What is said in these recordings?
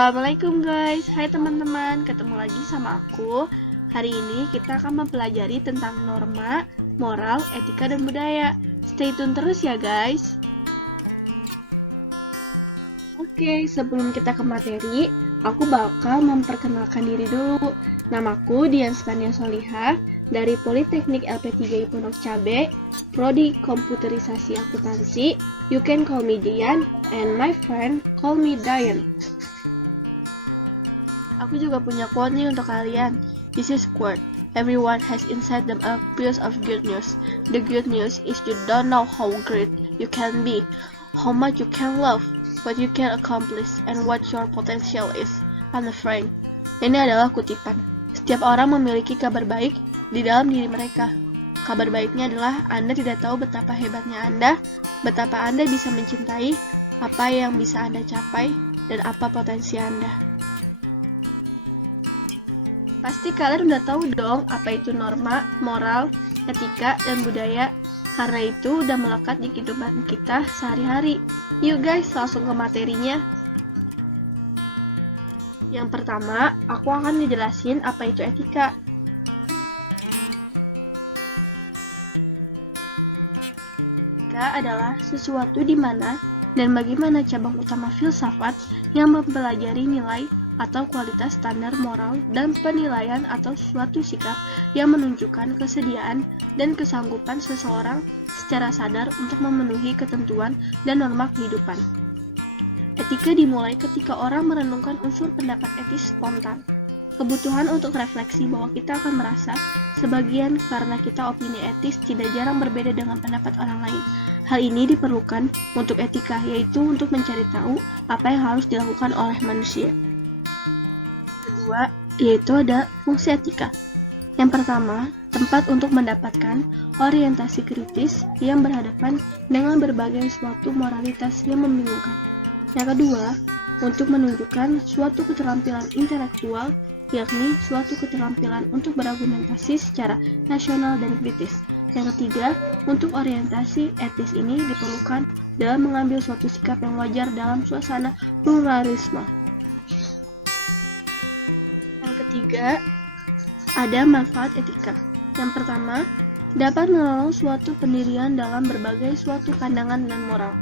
Assalamualaikum guys, hai teman-teman, ketemu lagi sama aku. Hari ini kita akan mempelajari tentang norma, moral, etika, dan budaya. Stay tune terus ya guys. Oke, sebelum kita ke materi, aku bakal memperkenalkan diri dulu. Namaku Dian Skania Solihah dari Politeknik LP3 Pondok Cabe, Prodi Komputerisasi Akuntansi. You can call me Dian, and my friend call me Dian. Aku juga punya quote nih untuk kalian. This is quote. Everyone has inside them a piece of good news. The good news is you don't know how great you can be, how much you can love, what you can accomplish, and what your potential is. Anne Frank. Ini adalah kutipan. Setiap orang memiliki kabar baik di dalam diri mereka. Kabar baiknya adalah Anda tidak tahu betapa hebatnya Anda, betapa Anda bisa mencintai, apa yang bisa Anda capai, dan apa potensi Anda. Pasti kalian udah tahu dong apa itu norma, moral, etika, dan budaya. Karena itu udah melekat di kehidupan kita sehari-hari. Yuk guys, langsung ke materinya. Yang pertama, aku akan ngejelasin apa itu etika. Etika adalah sesuatu di mana dan bagaimana cabang utama filsafat yang mempelajari nilai atau kualitas standar moral dan penilaian atau suatu sikap yang menunjukkan kesediaan dan kesanggupan seseorang secara sadar untuk memenuhi ketentuan dan norma kehidupan. Etika dimulai ketika orang merenungkan unsur pendapat etis spontan, kebutuhan untuk refleksi bahwa kita akan merasa sebagian karena kita opini etis tidak jarang berbeda dengan pendapat orang lain. Hal ini diperlukan untuk etika, yaitu untuk mencari tahu apa yang harus dilakukan oleh manusia. Kedua, yaitu ada fungsi etika. Yang pertama, tempat untuk mendapatkan orientasi kritis yang berhadapan dengan berbagai suatu moralitas yang membingungkan. Yang kedua, untuk menunjukkan suatu keterampilan intelektual, yakni suatu keterampilan untuk berargumentasi secara rasional dan kritis. Yang ketiga, untuk orientasi etis ini diperlukan dalam mengambil suatu sikap yang wajar dalam suasana pluralisme. Yang ketiga, ada manfaat etika. Yang pertama, dapat menolong suatu pendirian dalam berbagai suatu pandangan dan moral.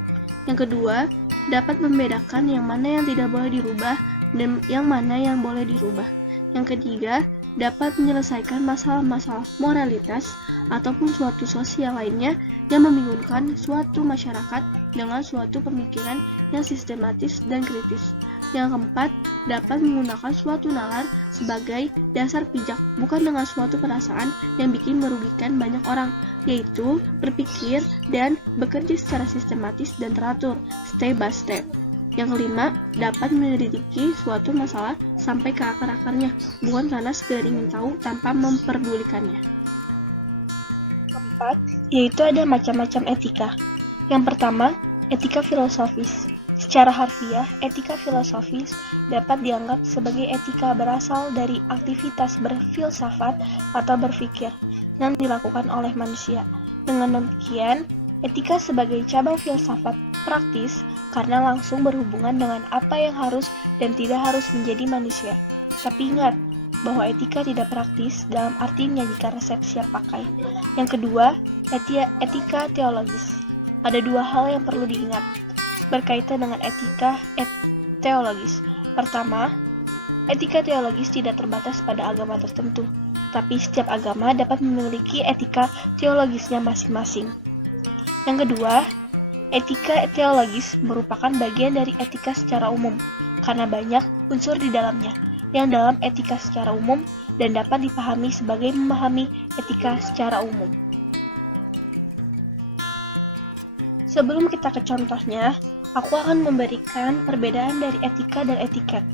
Yang kedua, dapat membedakan yang mana yang tidak boleh dirubah dan yang mana yang boleh dirubah. Yang ketiga, dapat menyelesaikan masalah-masalah moralitas ataupun suatu sosial lainnya yang membingungkan suatu masyarakat dengan suatu pemikiran yang sistematis dan kritis. Yang keempat, dapat menggunakan suatu nalar sebagai dasar pijak, bukan dengan suatu perasaan yang bikin merugikan banyak orang, yaitu berpikir dan bekerja secara sistematis dan teratur, step by step. Yang kelima, dapat menyelidiki suatu masalah sampai ke akar-akarnya, bukan karena sekedar ingin tahu tanpa memperdulikannya. Keempat, yaitu ada macam-macam etika. Yang pertama, etika filosofis. Secara harfiah, etika filosofis dapat dianggap sebagai etika berasal dari aktivitas berfilsafat atau berpikir yang dilakukan oleh manusia. Dengan demikian, etika sebagai cabang filsafat praktis karena langsung berhubungan dengan apa yang harus dan tidak harus menjadi manusia. Tapi ingat, bahwa etika tidak praktis dalam arti menyajikan resep siap pakai. Yang kedua, etika teologis. Ada dua hal yang perlu diingat berkaitan dengan etika teologis. Pertama, etika teologis tidak terbatas pada agama tertentu, tapi setiap agama dapat memiliki etika teologisnya masing-masing. Yang kedua, etika teologis merupakan bagian dari etika secara umum, karena banyak unsur di dalamnya, yang dalam etika secara umum dan dapat dipahami sebagai memahami etika secara umum. Sebelum kita ke contohnya, aku akan memberikan perbedaan dari etika dan etiket.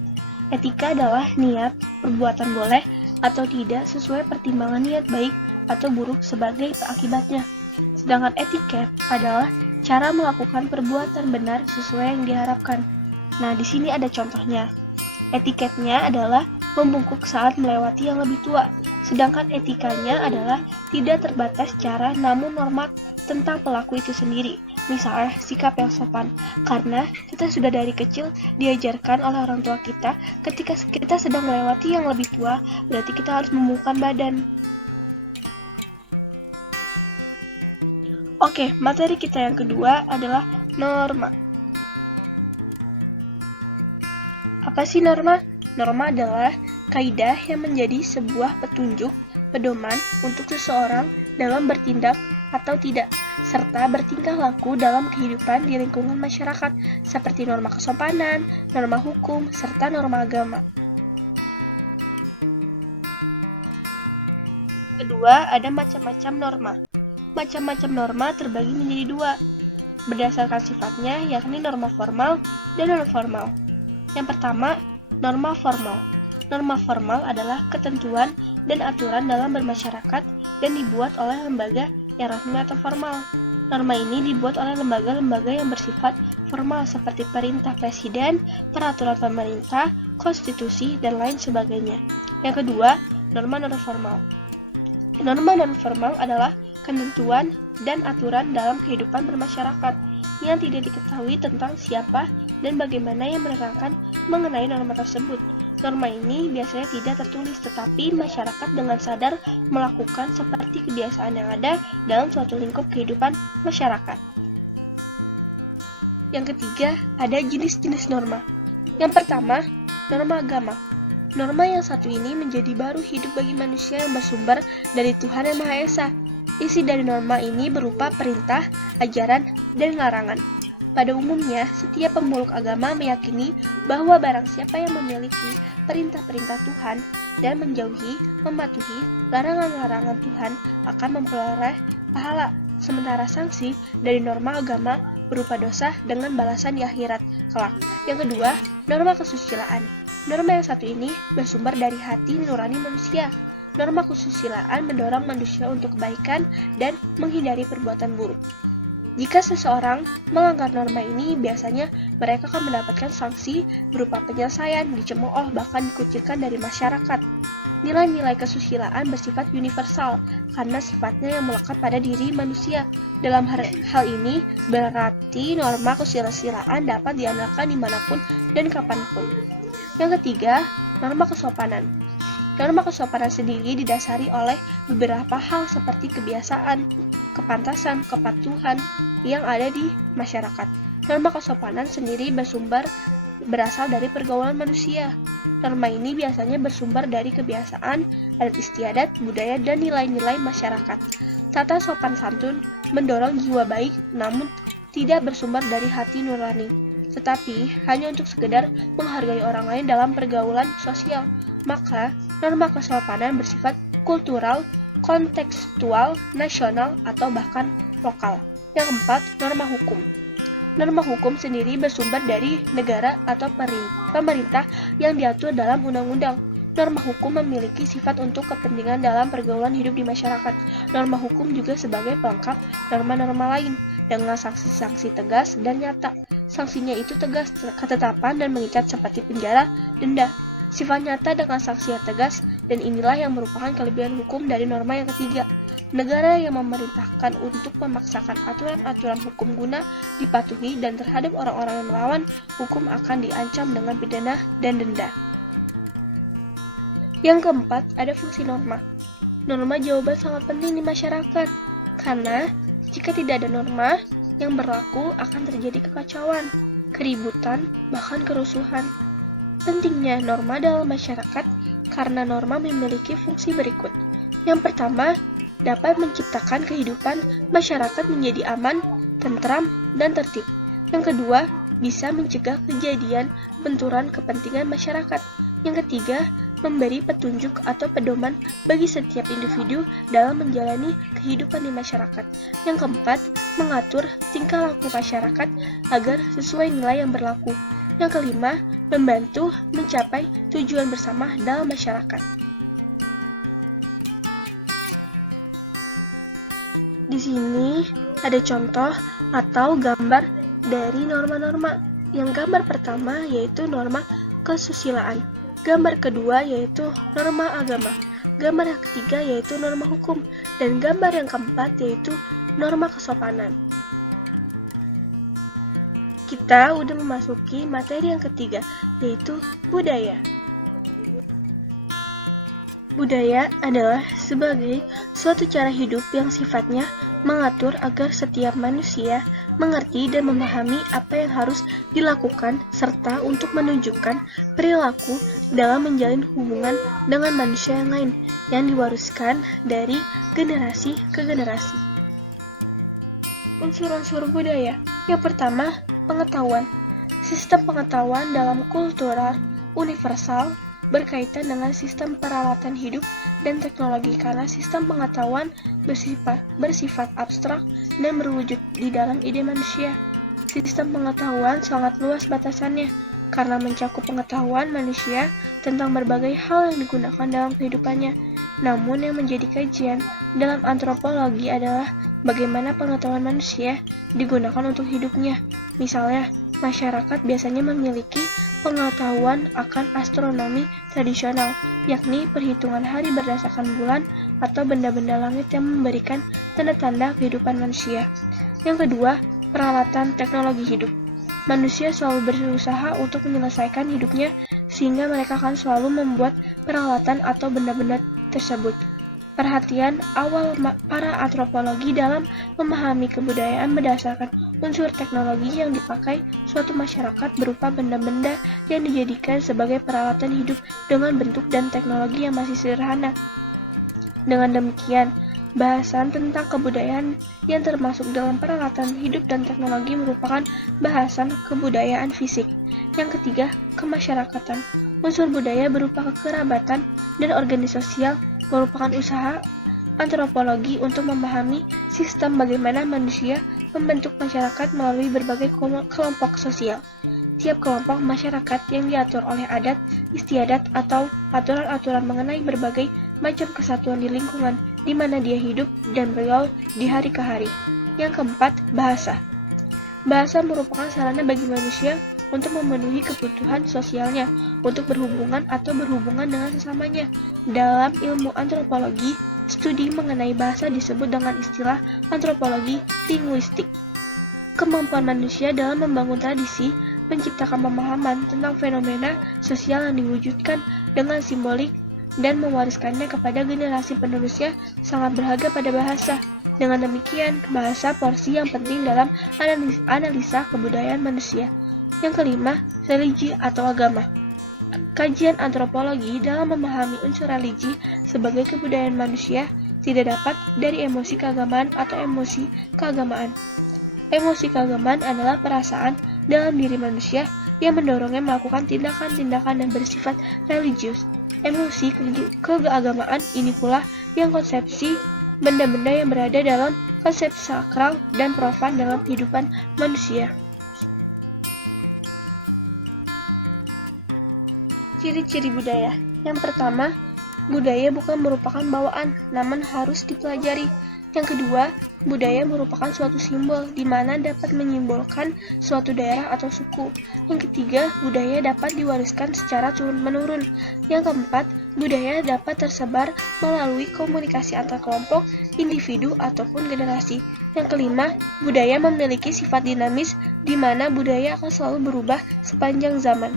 Etika adalah niat, perbuatan boleh atau tidak sesuai pertimbangan niat baik atau buruk sebagai akibatnya. Sedangkan etiket adalah cara melakukan perbuatan benar sesuai yang diharapkan. Nah, di sini ada contohnya. Etiketnya adalah membungkuk saat melewati yang lebih tua, sedangkan etikanya adalah tidak terbatas cara namun norma tentang pelaku itu sendiri. Misal, sikap yang sopan, karena kita sudah dari kecil diajarkan oleh orang tua kita ketika kita sedang melewati yang lebih tua, berarti kita harus membungkukkan badan. Oke, materi kita yang kedua adalah norma. Apa sih norma? Norma adalah kaidah yang menjadi sebuah petunjuk, pedoman untuk seseorang dalam bertindak atau tidak, serta bertingkah laku dalam kehidupan di lingkungan masyarakat, seperti norma kesopanan, norma hukum, serta norma agama. Kedua, ada macam-macam norma. Macam-macam norma terbagi menjadi dua, berdasarkan sifatnya, yakni norma formal dan non-formal. Yang pertama, norma formal. Norma formal adalah ketentuan dan aturan dalam bermasyarakat dan dibuat oleh lembaga yang resmi atau formal. Norma ini dibuat oleh lembaga-lembaga yang bersifat formal seperti perintah presiden, peraturan pemerintah, konstitusi, dan lain sebagainya. Yang kedua, norma non-formal. Norma non-formal adalah ketentuan dan aturan dalam kehidupan bermasyarakat yang tidak diketahui tentang siapa dan bagaimana yang menerangkan mengenai norma tersebut. Norma ini biasanya tidak tertulis, tetapi masyarakat dengan sadar melakukan seperti kebiasaan yang ada dalam suatu lingkup kehidupan masyarakat. Yang ketiga, ada jenis-jenis norma. Yang pertama, norma agama. Norma yang satu ini menjadi baru hidup bagi manusia yang bersumber dari Tuhan Yang Maha Esa. Isi dari norma ini berupa perintah, ajaran, dan larangan. Pada umumnya, setiap pemeluk agama meyakini bahwa barang siapa yang memiliki perintah-perintah Tuhan dan mematuhi larangan-larangan Tuhan akan memperoleh pahala, sementara sanksi dari norma agama berupa dosa dengan balasan di akhirat kelak. Yang kedua, norma kesusilaan. Norma yang satu ini bersumber dari hati nurani manusia. Norma kesusilaan mendorong manusia untuk kebaikan dan menghindari perbuatan buruk. Jika seseorang melanggar norma ini, biasanya mereka akan mendapatkan sanksi berupa penyelesaian, dicemooh, bahkan dikucilkan dari masyarakat. Nilai-nilai kesusilaan bersifat universal karena sifatnya yang melekat pada diri manusia. Dalam hal ini, berarti norma kesusilaan dapat diandalkan dimanapun dan kapanpun. Yang ketiga, norma kesopanan. Norma kesopanan sendiri didasari oleh beberapa hal seperti kebiasaan, kepantasan, kepatuhan yang ada di masyarakat. Norma kesopanan sendiri berasal dari pergaulan manusia. Norma ini biasanya bersumber dari kebiasaan, adat istiadat, budaya, dan nilai-nilai masyarakat. Tata sopan santun mendorong jiwa baik, namun tidak bersumber dari hati nurani, tetapi hanya untuk sekedar menghargai orang lain dalam pergaulan sosial. Maka, norma kesopanan bersifat kultural, kontekstual, nasional, atau bahkan lokal. Yang keempat, norma hukum. Norma hukum sendiri bersumber dari negara atau pemerintah yang diatur dalam undang-undang. Norma hukum memiliki sifat untuk kepentingan dalam pergaulan hidup di masyarakat. Norma hukum juga sebagai pelengkap norma-norma lain, dengan sanksi-sanksi tegas dan nyata. Sanksinya itu tegas, ketetapan dan mengikat seperti penjara, denda. Sifat nyata dengan sanksi yang tegas, dan inilah yang merupakan kelebihan hukum dari norma yang ketiga. Negara yang memerintahkan untuk memaksakan aturan-aturan hukum guna dipatuhi dan terhadap orang-orang yang melawan hukum akan diancam dengan pidana dan denda. Yang keempat, ada fungsi norma. Norma jawaban sangat penting di masyarakat, karena jika tidak ada norma yang berlaku akan terjadi kekacauan, keributan, bahkan kerusuhan. Pentingnya norma dalam masyarakat karena norma memiliki fungsi berikut. Yang pertama, dapat menciptakan kehidupan masyarakat menjadi aman, tentram, dan tertib. Yang kedua, bisa mencegah kejadian benturan kepentingan masyarakat. Yang ketiga, memberi petunjuk atau pedoman bagi setiap individu dalam menjalani kehidupan di masyarakat. Yang keempat, mengatur tingkah laku masyarakat agar sesuai nilai yang berlaku. Yang kelima, membantu mencapai tujuan bersama dalam masyarakat. Di sini ada contoh atau gambar dari norma-norma. Yang gambar pertama yaitu norma kesusilaan. Gambar kedua yaitu norma agama. Gambar yang ketiga yaitu norma hukum. Dan gambar yang keempat yaitu norma kesopanan. Kita udah memasuki materi yang ketiga, yaitu budaya. Budaya adalah sebagai suatu cara hidup yang sifatnya mengatur agar setiap manusia mengerti dan memahami apa yang harus dilakukan serta untuk menunjukkan perilaku dalam menjalin hubungan dengan manusia yang lain yang diwariskan dari generasi ke generasi. Unsur-unsur budaya. Yang pertama, pengetahuan. Sistem pengetahuan dalam kultural universal berkaitan dengan sistem peralatan hidup dan teknologi karena sistem pengetahuan bersifat abstrak dan berwujud di dalam ide manusia. Sistem pengetahuan sangat luas batasannya karena mencakup pengetahuan manusia tentang berbagai hal yang digunakan dalam kehidupannya. Namun yang menjadi kajian dalam antropologi adalah bagaimana pengetahuan manusia digunakan untuk hidupnya. Misalnya, masyarakat biasanya memiliki pengetahuan akan astronomi tradisional, yakni perhitungan hari berdasarkan bulan atau benda-benda langit yang memberikan tanda-tanda kehidupan manusia. Yang kedua, peralatan teknologi hidup. Manusia selalu berusaha untuk menyelesaikan hidupnya sehingga mereka akan selalu membuat peralatan atau benda-benda tersebut. Perhatian awal para antropologi dalam memahami kebudayaan berdasarkan unsur teknologi yang dipakai suatu masyarakat berupa benda-benda yang dijadikan sebagai peralatan hidup dengan bentuk dan teknologi yang masih sederhana. Dengan demikian, bahasan tentang kebudayaan yang termasuk dalam peralatan hidup dan teknologi merupakan bahasan kebudayaan fisik. Yang ketiga, kemasyarakatan. Unsur budaya berupa kekerabatan dan organisasi sosial merupakan usaha antropologi untuk memahami sistem bagaimana manusia membentuk masyarakat melalui berbagai kelompok sosial. Tiap kelompok masyarakat yang diatur oleh adat, istiadat, atau aturan-aturan mengenai berbagai macam kesatuan di lingkungan di mana dia hidup dan bergaul di hari ke hari. Yang keempat, bahasa. Bahasa merupakan sarana bagi manusia untuk memenuhi kebutuhan sosialnya, untuk berhubungan atau berhubungan dengan sesamanya. Dalam ilmu antropologi, studi mengenai bahasa disebut dengan istilah antropologi linguistik. Kemampuan manusia dalam membangun tradisi, menciptakan pemahaman tentang fenomena sosial yang diwujudkan dengan simbolik dan mewariskannya kepada generasi penerusnya sangat berharga pada bahasa. Dengan demikian, bahasa porsi yang penting dalam analisa kebudayaan manusia. Yang kelima, religi atau agama. Kajian antropologi dalam memahami unsur religi sebagai kebudayaan manusia tidak dapat dari emosi keagamaan atau emosi keagamaan. Emosi keagamaan adalah perasaan dalam diri manusia yang mendorongnya melakukan tindakan-tindakan yang bersifat religius. Emosi keagamaan ini pula yang konsepsi benda-benda yang berada dalam konsep sakral dan profan dalam kehidupan manusia. Ciri-ciri budaya. Yang pertama, budaya bukan merupakan bawaan, namun harus dipelajari. Yang kedua, budaya merupakan suatu simbol di mana dapat menyimbolkan suatu daerah atau suku. Yang ketiga, budaya dapat diwariskan secara turun-menurun. Yang keempat, budaya dapat tersebar melalui komunikasi antar kelompok, individu, ataupun generasi. Yang kelima, budaya memiliki sifat dinamis di mana budaya akan selalu berubah sepanjang zaman.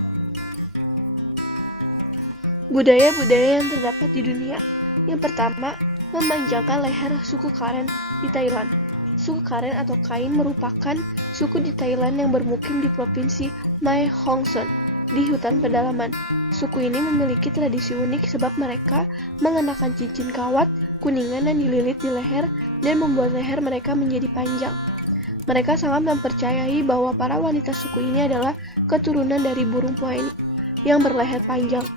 Budaya-budaya yang terdapat di dunia. Yang pertama, memanjangkan leher suku Karen di Thailand. Suku Karen atau Kain merupakan suku di Thailand yang bermukim di provinsi Mae Hong Son di hutan pedalaman. Suku ini memiliki tradisi unik sebab mereka mengenakan cincin kawat kuningan yang dililit di leher dan membuat leher mereka menjadi panjang. Mereka sangat mempercayai bahwa para wanita suku ini adalah keturunan dari burung poeni yang berleher panjang.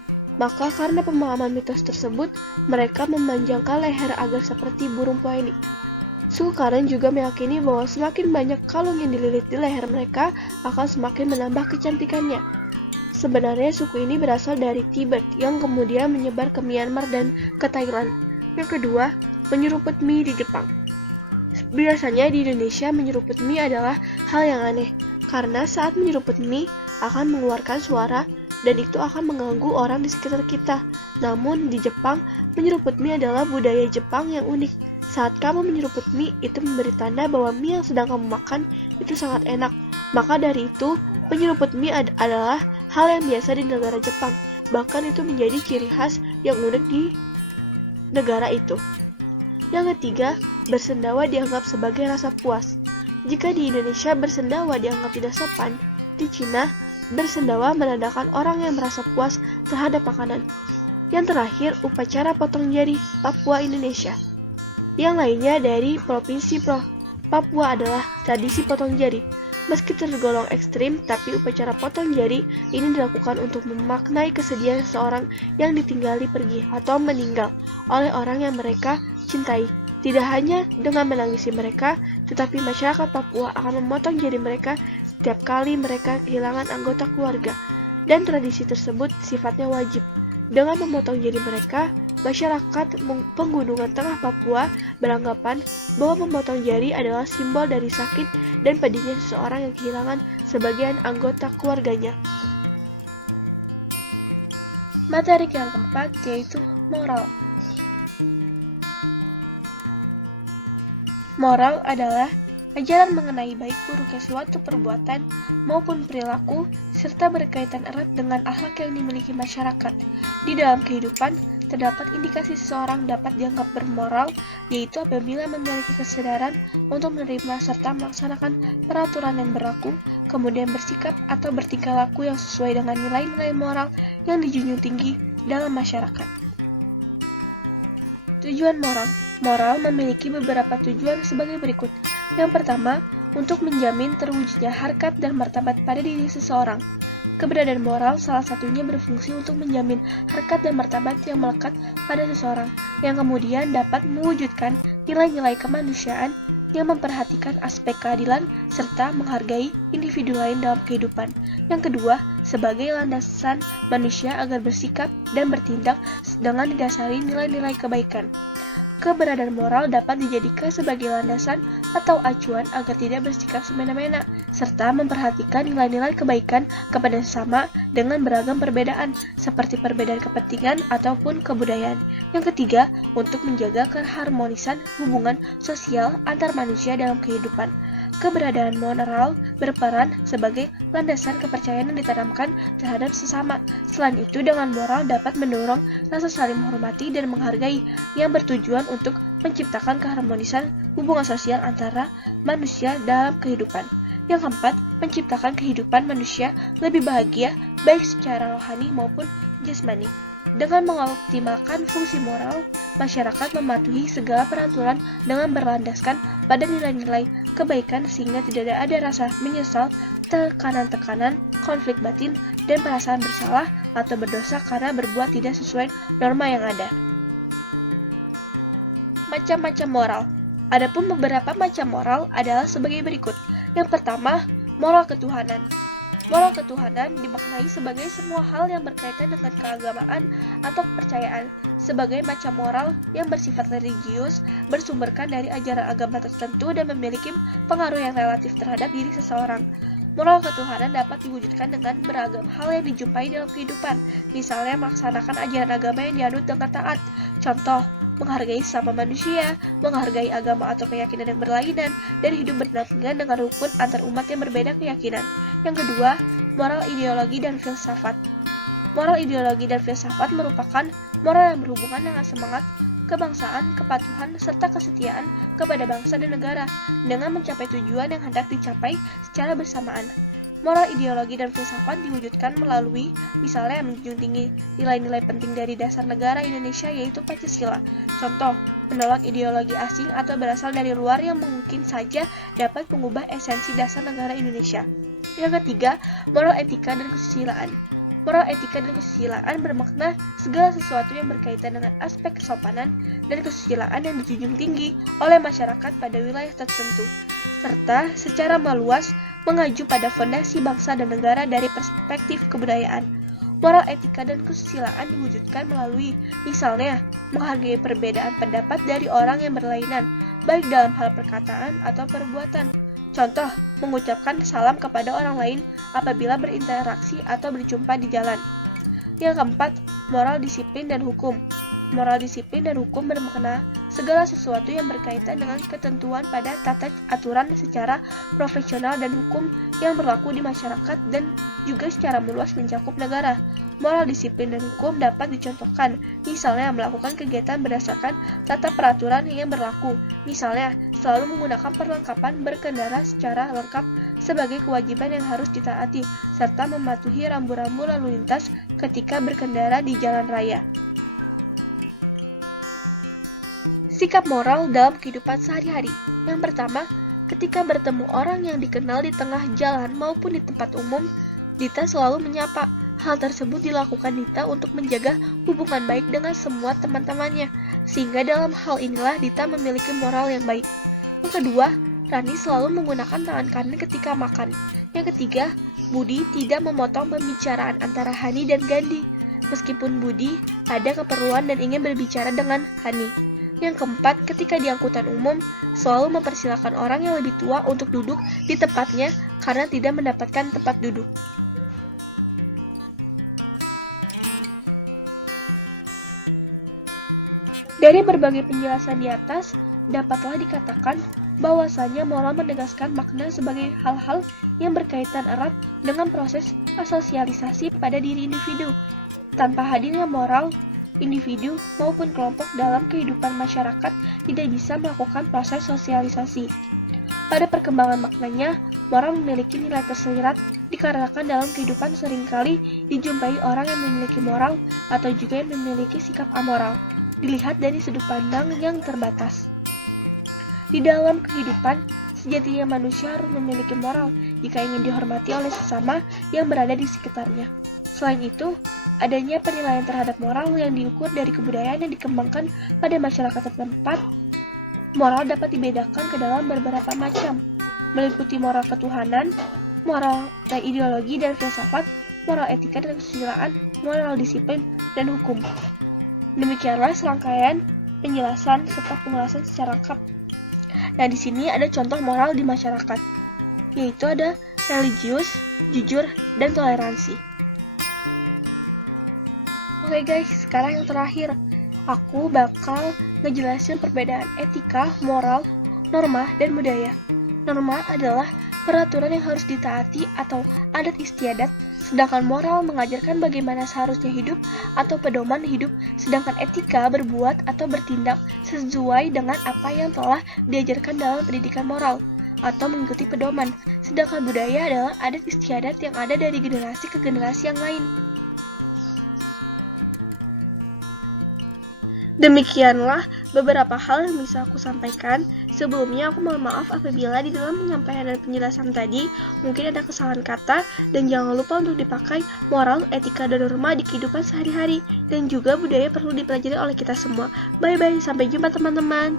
Maka karena pemahaman mitos tersebut, mereka memanjangkan leher agar seperti burung poeni. Suku Karen juga meyakini bahwa semakin banyak kalung yang dililit di leher mereka akan semakin menambah kecantikannya. Sebenarnya suku ini berasal dari Tibet yang kemudian menyebar ke Myanmar dan ke Thailand. Yang kedua, menyeruput mie di Jepang. Biasanya di Indonesia menyeruput mie adalah hal yang aneh, karena saat menyeruput mie akan mengeluarkan suara dan itu akan mengganggu orang di sekitar kita. Namun di Jepang, menyeruput mie adalah budaya Jepang yang unik. Saat kamu menyeruput mie, itu memberi tanda bahwa mie yang sedang kamu makan itu sangat enak. Maka dari itu, penyeruput mie adalah hal yang biasa di negara Jepang. Bahkan itu menjadi ciri khas yang unik di negara itu. Yang ketiga, bersendawa dianggap sebagai rasa puas. Jika di Indonesia bersendawa dianggap tidak sopan, di Cina bersendawa menandakan orang yang merasa puas terhadap makanan. Yang terakhir, upacara potong jari Papua Indonesia. Yang lainnya dari Provinsi Papua adalah tradisi potong jari. Meski tergolong ekstrim, tapi upacara potong jari ini dilakukan untuk memaknai kesedihan seseorang yang ditinggali pergi atau meninggal oleh orang yang mereka cintai. Tidak hanya dengan menangisi mereka, tetapi masyarakat Papua akan memotong jari mereka setiap kali mereka kehilangan anggota keluarga. Dan tradisi tersebut sifatnya wajib. Dengan memotong jari mereka, masyarakat Pegunungan Tengah Papua beranggapan bahwa memotong jari adalah simbol dari sakit dan pedihnya seseorang yang kehilangan sebagian anggota keluarganya. Materi yang keempat yaitu moral. Moral adalah ajaran mengenai baik buruknya suatu perbuatan maupun perilaku, serta berkaitan erat dengan akhlak yang dimiliki masyarakat. Di dalam kehidupan, terdapat indikasi seseorang dapat dianggap bermoral, yaitu apabila memiliki kesadaran untuk menerima serta melaksanakan peraturan yang berlaku, kemudian bersikap atau bertingkah laku yang sesuai dengan nilai-nilai moral yang dijunjung tinggi dalam masyarakat. Tujuan moral. Moral memiliki beberapa tujuan sebagai berikut. Yang pertama, untuk menjamin terwujudnya harkat dan martabat pada diri seseorang. Keberadaan moral salah satunya berfungsi untuk menjamin harkat dan martabat yang melekat pada seseorang, yang kemudian dapat mewujudkan nilai-nilai kemanusiaan yang memperhatikan aspek keadilan serta menghargai individu lain dalam kehidupan. Yang kedua, sebagai landasan manusia agar bersikap dan bertindak dengan didasari nilai-nilai kebaikan. Keberadaan moral dapat dijadikan sebagai landasan atau acuan agar tidak bersikap semena-mena, serta memperhatikan nilai-nilai kebaikan kepada sesama dengan beragam perbedaan, seperti perbedaan kepentingan ataupun kebudayaan. Yang ketiga, untuk menjaga keharmonisan hubungan sosial antar manusia dalam kehidupan. Keberadaan moral berperan sebagai landasan kepercayaan yang ditanamkan terhadap sesama. Selain itu, dengan moral dapat mendorong rasa saling menghormati dan menghargai yang bertujuan untuk menciptakan keharmonisan hubungan sosial antara manusia dalam kehidupan. Yang keempat, menciptakan kehidupan manusia lebih bahagia baik secara rohani maupun jasmani. Dengan mengoptimalkan fungsi moral, masyarakat mematuhi segala peraturan dengan berlandaskan pada nilai-nilai kebaikan sehingga tidak ada rasa menyesal, tekanan-tekanan, konflik batin, dan perasaan bersalah atau berdosa karena berbuat tidak sesuai norma yang ada. Macam-macam moral. Adapun beberapa macam moral adalah sebagai berikut. Yang pertama, moral ketuhanan. Moral ketuhanan dimaknai sebagai semua hal yang berkaitan dengan keagamaan atau kepercayaan, sebagai macam moral yang bersifat religius, bersumberkan dari ajaran agama tertentu dan memiliki pengaruh yang relatif terhadap diri seseorang. Moral ketuhanan dapat diwujudkan dengan beragam hal yang dijumpai dalam kehidupan, misalnya melaksanakan ajaran agama yang dianut dengan taat. Contoh, menghargai sesama manusia, menghargai agama atau keyakinan yang berlainan, dan hidup berdampingan dengan rukun antar umat yang berbeda keyakinan. Yang kedua, moral ideologi dan filsafat. Moral ideologi dan filsafat merupakan moral yang berhubungan dengan semangat kebangsaan, kepatuhan, serta kesetiaan kepada bangsa dan negara dengan mencapai tujuan yang hendak dicapai secara bersamaan. Moral ideologi dan filsafat diwujudkan melalui misalnya menjunjung tinggi nilai-nilai penting dari dasar negara Indonesia yaitu Pancasila. Contoh, menolak ideologi asing atau berasal dari luar yang mungkin saja dapat mengubah esensi dasar negara Indonesia. Yang ketiga, moral etika dan kesusilaan. Moral etika dan kesusilaan bermakna segala sesuatu yang berkaitan dengan aspek kesopanan dan kesusilaan yang dijunjung tinggi oleh masyarakat pada wilayah tertentu, serta secara meluas mengacu pada fondasi bangsa dan negara dari perspektif kebudayaan. Moral etika dan kesusilaan diwujudkan melalui, misalnya, menghargai perbedaan pendapat dari orang yang berlainan, baik dalam hal perkataan atau perbuatan. Contoh, mengucapkan salam kepada orang lain apabila berinteraksi atau berjumpa di jalan. Yang keempat, moral disiplin dan hukum. Moral disiplin dan hukum bermakna segala sesuatu yang berkaitan dengan ketentuan pada tata aturan secara profesional dan hukum yang berlaku di masyarakat dan juga secara meluas mencakup negara. Moral, disiplin, dan hukum dapat dicontohkan, misalnya melakukan kegiatan berdasarkan tata peraturan yang berlaku, misalnya selalu menggunakan perlengkapan berkendara secara lengkap sebagai kewajiban yang harus ditaati, serta mematuhi rambu-rambu lalu lintas ketika berkendara di jalan raya. Sikap moral dalam kehidupan sehari-hari. Yang pertama, ketika bertemu orang yang dikenal di tengah jalan maupun di tempat umum, Dita selalu menyapa. Hal tersebut dilakukan Dita untuk menjaga hubungan baik dengan semua teman-temannya, sehingga dalam hal inilah Dita memiliki moral yang baik. Yang kedua, Rani selalu menggunakan tangan kanan ketika makan. Yang ketiga, Budi tidak memotong pembicaraan antara Hani dan Gandhi, meskipun Budi ada keperluan dan ingin berbicara dengan Hani. Yang keempat, ketika di angkutan umum, selalu mempersilahkan orang yang lebih tua untuk duduk di tempatnya karena tidak mendapatkan tempat duduk. Dari berbagai penjelasan di atas, dapatlah dikatakan bahwasanya moral menegaskan makna sebagai hal-hal yang berkaitan erat dengan proses asosialisasi pada diri individu. Tanpa hadirnya moral, individu maupun kelompok dalam kehidupan masyarakat tidak bisa melakukan proses sosialisasi. Pada perkembangan maknanya, moral memiliki nilai tersirat dikarenakan dalam kehidupan seringkali dijumpai orang yang memiliki moral atau juga yang memiliki sikap amoral, dilihat dari sudut pandang yang terbatas. Di dalam kehidupan, sejatinya manusia harus memiliki moral jika ingin dihormati oleh sesama yang berada di sekitarnya. Selain itu, adanya penilaian terhadap moral yang diukur dari kebudayaan yang dikembangkan pada masyarakat setempat. Moral dapat dibedakan ke dalam beberapa macam, meliputi moral ketuhanan, moral ideologi dan filsafat, moral etika dan kesusilaan, moral disiplin, dan hukum. Demikianlah serangkaian penjelasan serta pengulasan secara lengkap. Nah, di sini ada contoh moral di masyarakat, yaitu ada religius, jujur, dan toleransi. Oke guys, sekarang yang terakhir, aku bakal ngejelasin perbedaan etika, moral, norma, dan budaya. Norma adalah peraturan yang harus ditaati atau adat istiadat, sedangkan moral mengajarkan bagaimana seharusnya hidup atau pedoman hidup, sedangkan etika berbuat atau bertindak sesuai dengan apa yang telah diajarkan dalam pendidikan moral atau mengikuti pedoman, sedangkan budaya adalah adat istiadat yang ada dari generasi ke generasi yang lain. Demikianlah beberapa hal yang bisa aku sampaikan. Sebelumnya aku mohon maaf apabila di dalam penyampaian dan penjelasan tadi mungkin ada kesalahan kata, dan jangan lupa untuk dipakai moral, etika, dan norma di kehidupan sehari-hari, dan juga budaya perlu dipelajari oleh kita semua. Bye-bye, sampai jumpa teman-teman.